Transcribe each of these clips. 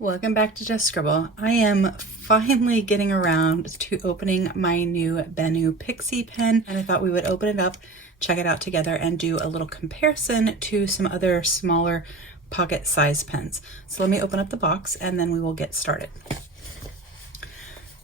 Welcome back to Just Scribble. I am finally getting around to opening my new BENU Pixie pen, and I thought we would open it up, check it out together, and do a little comparison to some other smaller pocket size pens. So let me open up the box and then we will get started.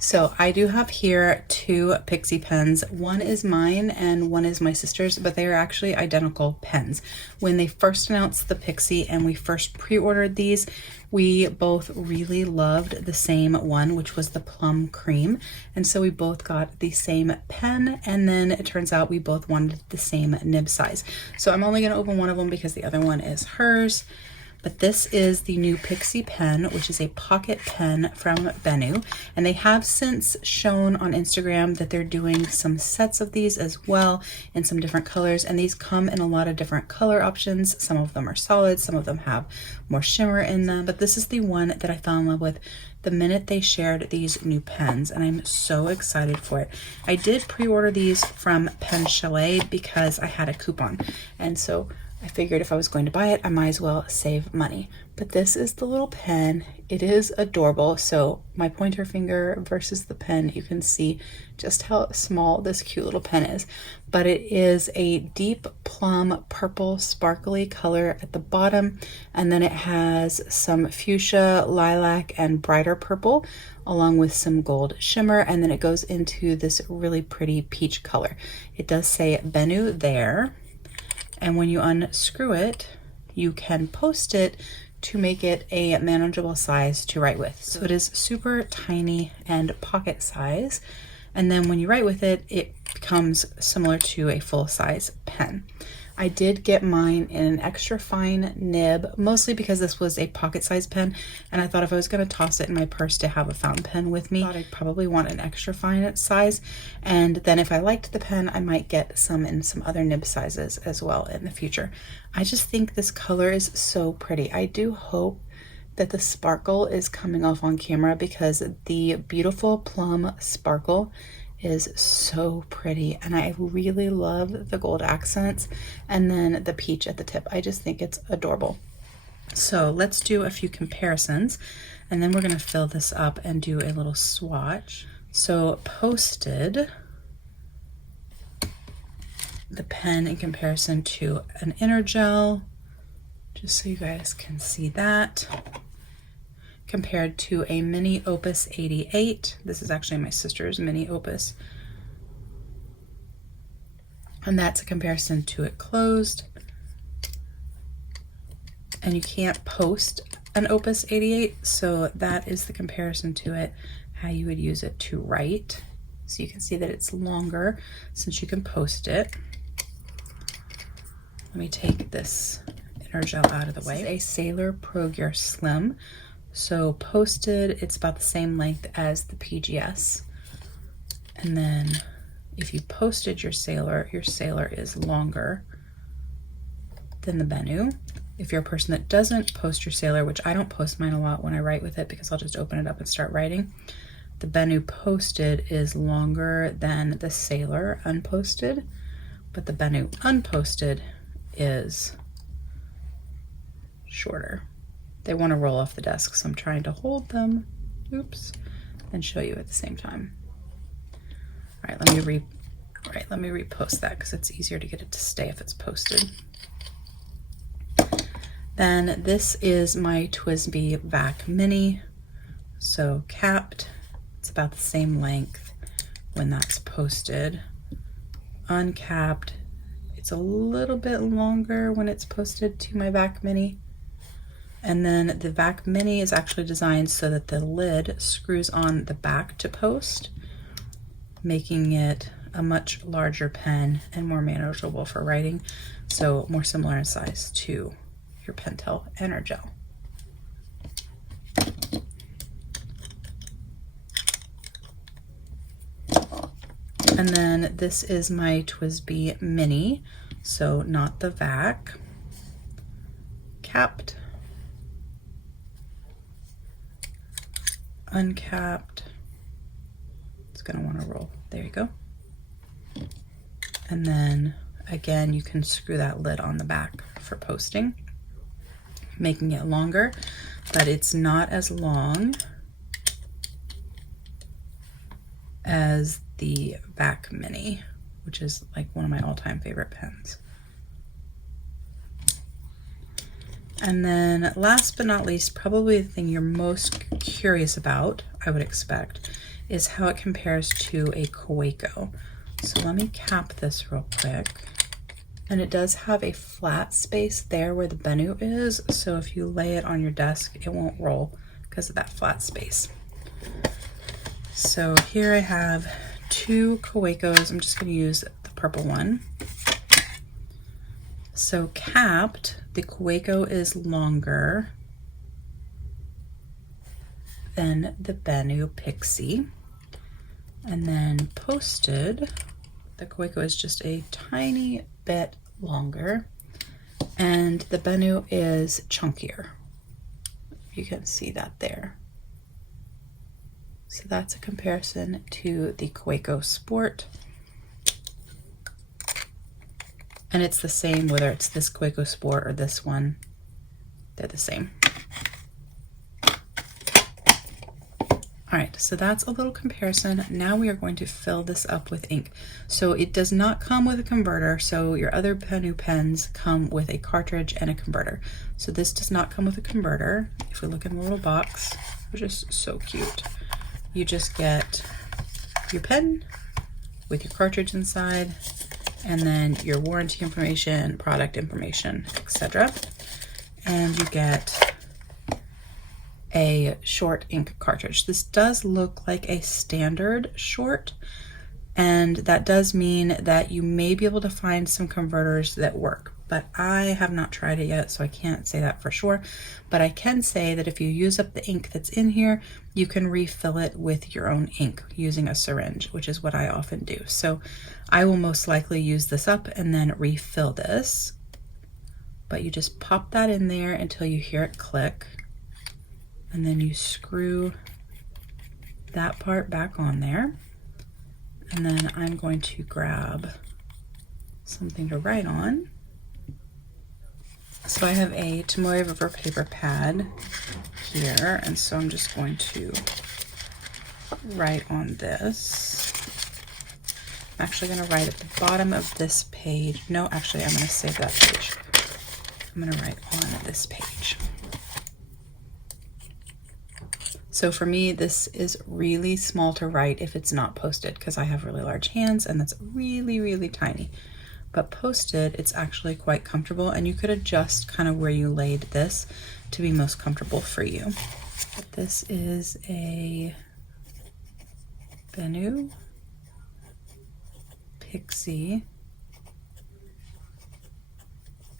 So I do have here two Pixie pens. One is mine and one is my sister's, but they are actually identical pens. When they first announced the Pixie and we first pre-ordered these, we both really loved the same one, which was the plum cream. And so we both got the same pen, and then it turns out we both wanted the same nib size. So I'm only gonna open one of them because the other one is hers. But this is the new Pixie pen, which is a pocket pen from BENU. And they have since shown on Instagram that they're doing some sets of these as well in some different colors. And these come in a lot of different color options. Some of them are solid, some of them have more shimmer in them. But this is the one that I fell in love with the minute they shared these new pens, and I'm so excited for it. I did pre-order these from Pen Chalet because I had a coupon. And so I figured if I was going to buy it, I might as well save money. But this is the little pen. It is adorable. So my pointer finger versus the pen, you can see just how small this cute little pen is. But it is a deep plum purple sparkly color at the bottom. And then it has some fuchsia, lilac, and brighter purple, along with some gold shimmer. And then it goes into this really pretty peach color. It does say BENU there. And when you unscrew it, you can post it to make it a manageable size to write with. So it is super tiny and pocket size. And then when you write with it, it becomes similar to a full-size pen. I did get mine in an extra fine nib, mostly because this was a pocket size pen, and I thought if I was going to toss it in my purse to have a fountain pen with me, I'd probably want an extra fine size. And then if I liked the pen, I might get some in some other nib sizes as well in the future. I just think this color is so pretty. I do hope that the sparkle is coming off on camera because the beautiful plum sparkle is so pretty, and I really love the gold accents and then the peach at the tip. I just think it's adorable. So let's do a few comparisons, and then we're going to fill this up and do a little swatch. So posted, the pen in comparison to an inner gel, just so you guys can see that, compared to a mini Opus 88. This is actually my sister's mini Opus. And that's a comparison to it closed. And you can't post an Opus 88, so that is the comparison to it, how you would use it to write. So you can see that it's longer since you can post it. Let me take this inner gel out of the way. This is a Sailor Pro Gear Slim. So posted, it's about the same length as the PGS. And then if you posted your Sailor is longer than the BENU. If you're a person that doesn't post your Sailor, which I don't post mine a lot when I write with it because I'll just open it up and start writing, the BENU posted is longer than the Sailor unposted, but the BENU unposted is shorter. They want to roll off the desk, so I'm trying to hold them, oops, and show you at the same time. All right, let me repost that because it's easier to get it to stay if it's posted. Then this is my TWSBI VAC Mini. So capped, it's about the same length when that's posted. Uncapped, it's a little bit longer when it's posted to my VAC Mini. And then the VAC Mini is actually designed so that the lid screws on the back to post, making it a much larger pen and more manageable for writing. So more similar in size to your Pentel Energel. And then this is my TWSBI Mini, so not the VAC, capped, uncapped. It's gonna want to roll. There you go. And then again, you can screw that lid on the back for posting, making it longer. but it's not as long as the Vac Mini, which is like one of my all-time favorite pens. And then last but not least, probably the thing you're most curious about, I would expect, is how it compares to a Kaweco. So let me cap this real quick. And it does have a flat space there where the BENU is, so if you lay it on your desk, it won't roll because of that flat space. So here I have two Kawecos. I'm just going to use the purple one. So capped, the Kaweco is longer than the BENU Pixie. And then posted, the Kaweco is just a tiny bit longer, and the BENU is chunkier. You can see that there. So that's a comparison to the Kaweco Sport. And it's the same whether it's this Kaweco Sport or this one, they're the same. All right, so that's a little comparison. Now we are going to fill this up with ink. So it does not come with a converter. So your other BENU pens come with a cartridge and a converter. So this does not come with a converter. If we look in the little box, which is so cute, you just get your pen with your cartridge inside, and then your warranty information, product information, etc. And you get a short ink cartridge. This does look like a standard short, and that does mean that you may be able to find some converters that work, but I have not tried it yet, so I can't say that for sure. But I can say that if you use up the ink that's in here, you can refill it with your own ink using a syringe, which is what I often do. So I will most likely use this up and then refill this, but you just pop that in there until you hear it click. And then you screw that part back on there. And then I'm going to grab something to write on. So I have a Tomoe River paper pad here, and so I'm just going to write on this. I'm actually going to write at the bottom of this page. No, actually, I'm going to save that page. I'm going to write on this page. So for me, this is really small to write if it's not posted, because I have really large hands and that's really, really tiny. But posted, it's actually quite comfortable, and you could adjust kind of where you laid this to be most comfortable for you. But this is a BENU Pixie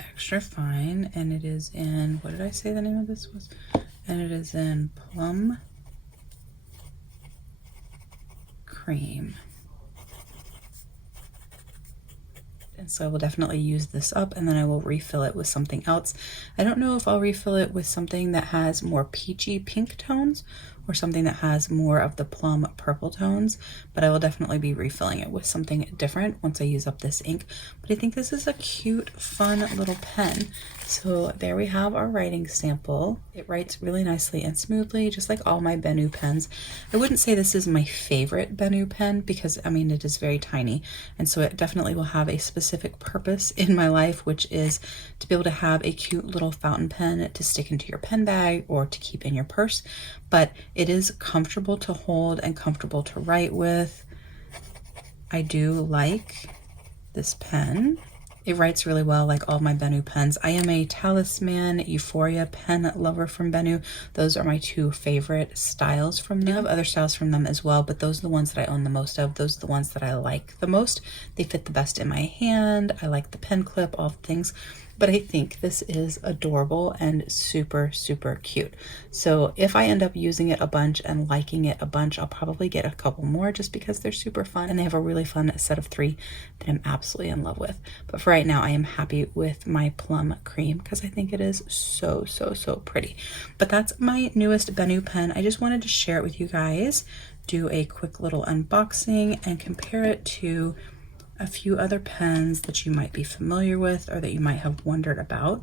extra fine, and it is in, what did I say the name of this was? And it is in Plum Cream. And so I will definitely use this up, and then I will refill it with something else. I don't know if I'll refill it with something that has more peachy pink tones or something that has more of the plum purple tones, but I will definitely be refilling it with something different once I use up this ink. But I think this is a cute, fun little pen. So there we have our writing sample. It writes really nicely and smoothly, just like all my BENU pens. I wouldn't say this is my favorite BENU pen because, I mean, it is very tiny. And so it definitely will have a specific purpose in my life, which is to be able to have a cute little fountain pen to stick into your pen bag or to keep in your purse. But it is comfortable to hold and comfortable to write with. I do like this pen. It writes really well, like all my BENU pens. I am a Talisman Euphoria pen lover from BENU. Those are my two favorite styles from them. I have other styles from them as well, but those are the ones that I own the most of. Those are the ones that I like the most. They fit the best in my hand. I like the pen clip, all the things. But I think this is adorable and super, super cute. So if I end up using it a bunch and liking it a bunch, I'll probably get a couple more just because they're super fun and they have a really fun set of 3 that I'm absolutely in love with. But for right now, I am happy with my Plum Cream because I think it is so, so, so pretty. But that's my newest BENU pen. I just wanted to share it with you guys, do a quick little unboxing and compare it to a few other pens that you might be familiar with or that you might have wondered about.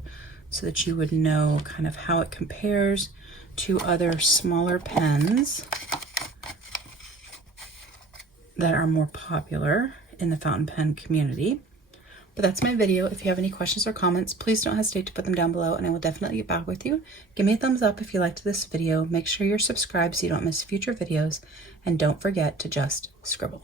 so that you would know kind of how it compares to other smaller pens that are more popular in the fountain pen community. But that's my video. If you have any questions or comments, please don't hesitate to put them down below and I will definitely get back with you. Give me a thumbs up if you liked this video. Make sure you're subscribed so you don't miss future videos. And don't forget to just scribble.